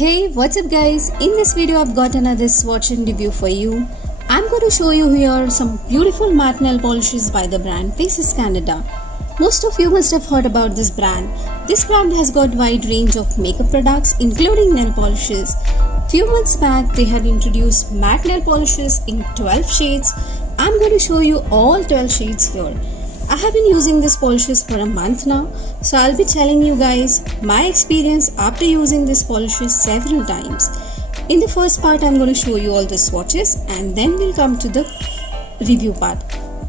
Hey, what's up guys? In this video I've got another swatch and review for you. I'm going to show you here some beautiful matte nail polishes by the brand Faces Canada. Most of you must have heard about this brand. This brand has got wide range of makeup products including nail polishes. Few months back they had introduced matte nail polishes in 12 shades. I'm going to show you all 12 shades here. I have been using these polishes for a month now, so I'll be telling you guys my experience after using these polishes several times. In the first part, I'm going to show you all the swatches and then we'll come to the review part.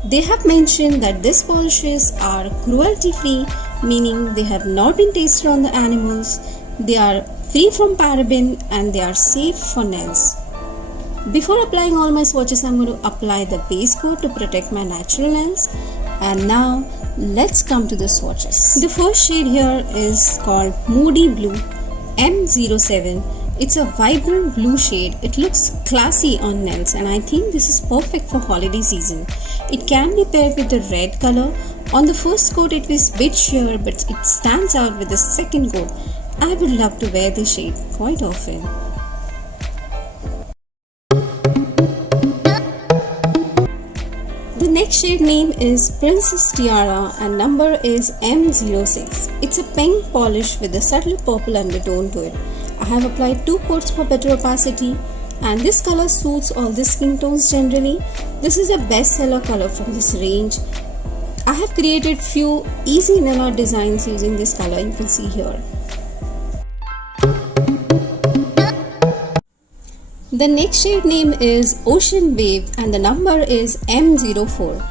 They have mentioned that these polishes are cruelty free, meaning they have not been tested on the animals, they are free from paraben and they are safe for nails. Before applying all my swatches, I'm going to apply the base coat to protect my natural nails. And now let's come to the swatches. The first shade here is called Moody Blue M07. It's a vibrant blue shade. It looks classy on nails and I think this is perfect for holiday season. It can be paired with the red color. On the first coat it was a bit sheer, but it stands out with the second coat. I would love to wear this shade quite often. The next shade name is Princess Tiara and number is M06. It's a pink polish with a subtle purple undertone to it. I have applied 2 coats for better opacity and this color suits all the skin tones generally. This is a bestseller color from this range. I have created few easy nail art designs using this color, you can see here. The next shade name is Ocean Wave and the number is M04.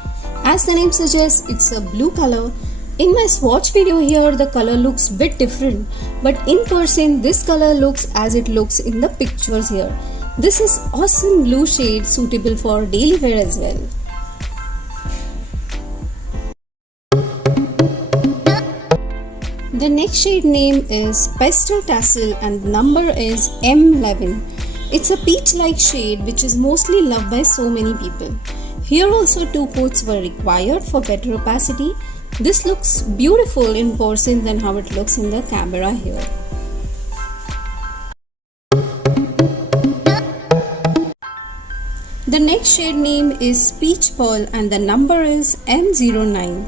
As the name suggests, it's a blue color. In my swatch video here, the color looks bit different, but in person this color looks as it looks in the pictures here. This is awesome blue shade suitable for daily wear as well. The next shade name is Pastel Tassel and the number is M11. It's a peach-like shade which is mostly loved by so many people. Here also 2 coats were required for better opacity. This looks beautiful in person than how it looks in the camera here. The next shade name is Peach Pearl and the number is M09.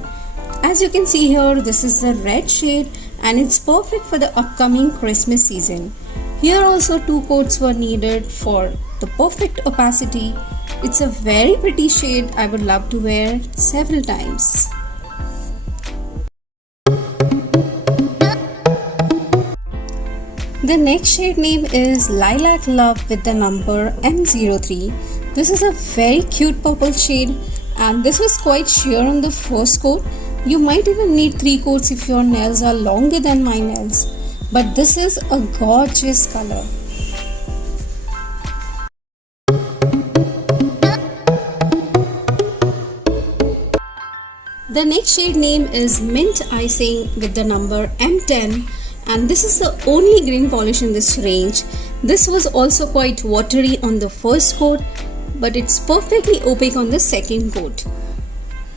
As you can see here, this is the red shade and it's perfect for the upcoming Christmas season. Here also 2 coats were needed for the perfect opacity. It's a very pretty shade I would love to wear several times. The next shade name is Lilac Love with the number M03. This is a very cute purple shade and this was quite sheer on the first coat. You might even need 3 coats if your nails are longer than my nails. But this is a gorgeous color. The next shade name is Mint Icing with the number M10 and this is the only green polish in this range. This was also quite watery on the first coat, but it's perfectly opaque on the second coat.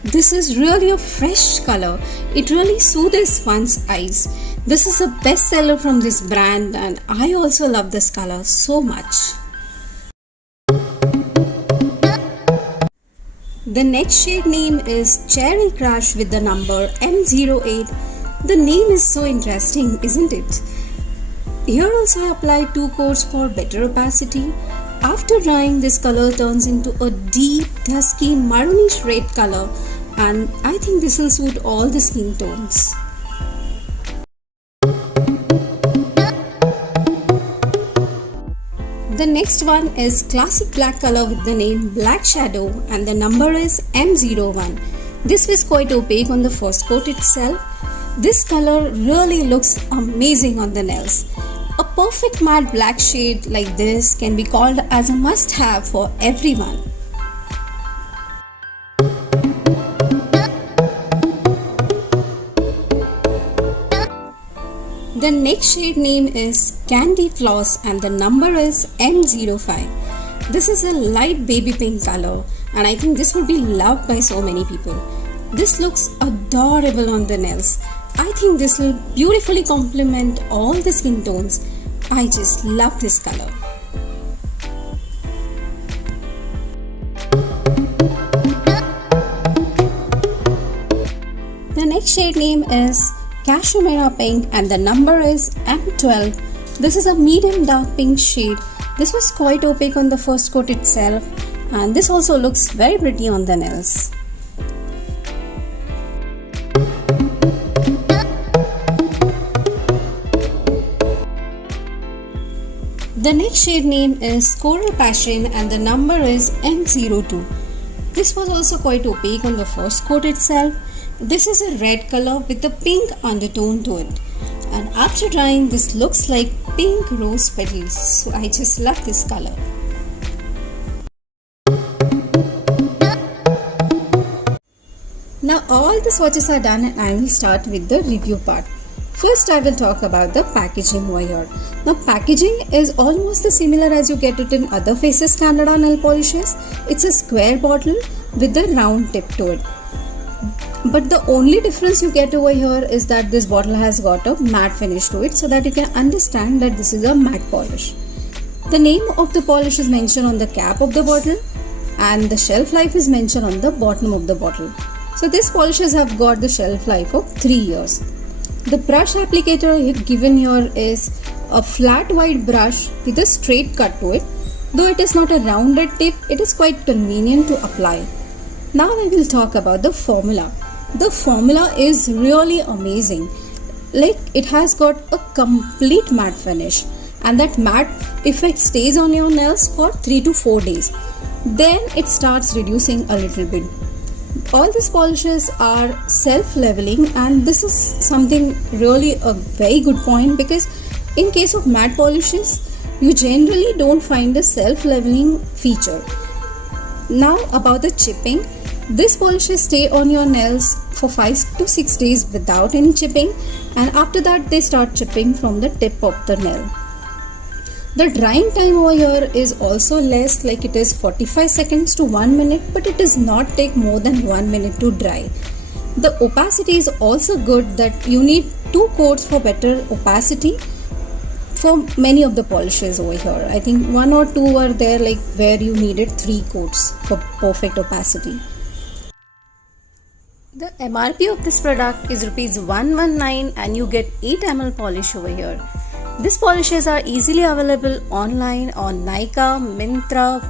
This is really a fresh color. It really soothes one's eyes. This is a bestseller from this brand and I also love this color so much. The next shade name is Cherry Crush with the number M08. The name is so interesting, isn't it? Here also I applied 2 coats for better opacity. After drying, this color turns into a deep, dusky, maroonish red color and I think this will suit all the skin tones. The next one is classic black color with the name Black Shadow and the number is M01. This was quite opaque on the first coat itself. This color really looks amazing on the nails. A perfect matte black shade like this can be called as a must-have for everyone. The next shade name is Candy Floss and the number is M05. This is a light baby pink color and I think this will be loved by so many people. This looks adorable on the nails. I think this will beautifully complement all the skin tones. I just love this color. The next shade name is Cashmere Pink and the number is M12. This is a medium dark pink shade. This was quite opaque on the first coat itself, and this also looks very pretty on the nails. The next shade name is Coral Passion and the number is M02. This was also quite opaque on the first coat itself. This is a red color with a pink undertone to it, and after drying this looks like pink rose petals, so I just love this color. Now all the swatches are done and I will start with the review part. First I will talk about the packaging over here. Now packaging is almost the similar as you get it in other Faces Canada nail polishes. It's a square bottle with a round tip to it. But the only difference you get over here is that this bottle has got a matte finish to it, so that you can understand that this is a matte polish. The name of the polish is mentioned on the cap of the bottle and the shelf life is mentioned on the bottom of the bottle. So these polishes have got the shelf life of 3 years. The brush applicator given here is a flat white brush with a straight cut to it. Though it is not a rounded tip, it is quite convenient to apply. Now I will talk about the formula. The formula is really amazing. Like, it has got a complete matte finish, and that matte effect stays on your nails for 3 to 4 days. Then it starts reducing a little bit. All these polishes are self-leveling, and this is something really a very good point, because in case of matte polishes you generally don't find the self-leveling feature. Now about the chipping. These polishes stay on your nails for 5 to 6 days without any chipping, and after that they start chipping from the tip of the nail. The drying time over here is also less, like it is 45 seconds to 1 minute, but it does not take more than 1 minute to dry. The opacity is also good, that you need 2 coats for better opacity for many of the polishes over here. I think 1 or 2 are there, like where you needed 3 coats for perfect opacity. The MRP of this product is Rs 119 and you get 8 ml polish over here. These polishes are easily available online on Nykaa, Myntra,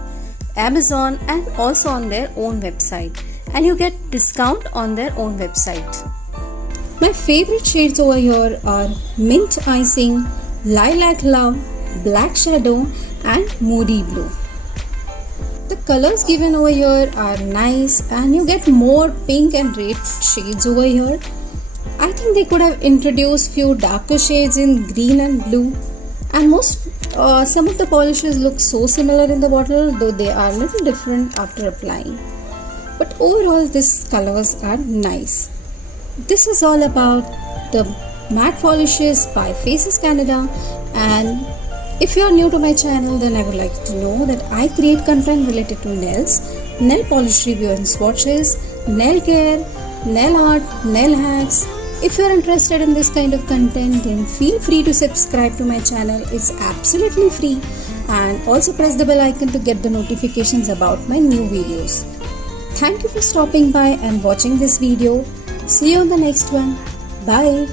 Amazon and also on their own website, and you get discount on their own website. My favorite shades over here are Mint Icing, Lilac Love, Black Shadow and Moody Blue. The colors given over here are nice, and you get more pink and red shades over here. I think they could have introduced few darker shades in green and blue, and some of the polishes look so similar in the bottle, though they are a little different after applying. But overall these colors are nice. This is all about the matte polishes by Faces Canada, and if you are new to my channel, then I would like to know that I create content related to nails, nail polish review and swatches, nail care, nail art, nail hacks. If you are interested in this kind of content, then feel free to subscribe to my channel. It's absolutely free, and also press the bell icon to get the notifications about my new videos. Thank you for stopping by and watching this video. See you on the next one. Bye.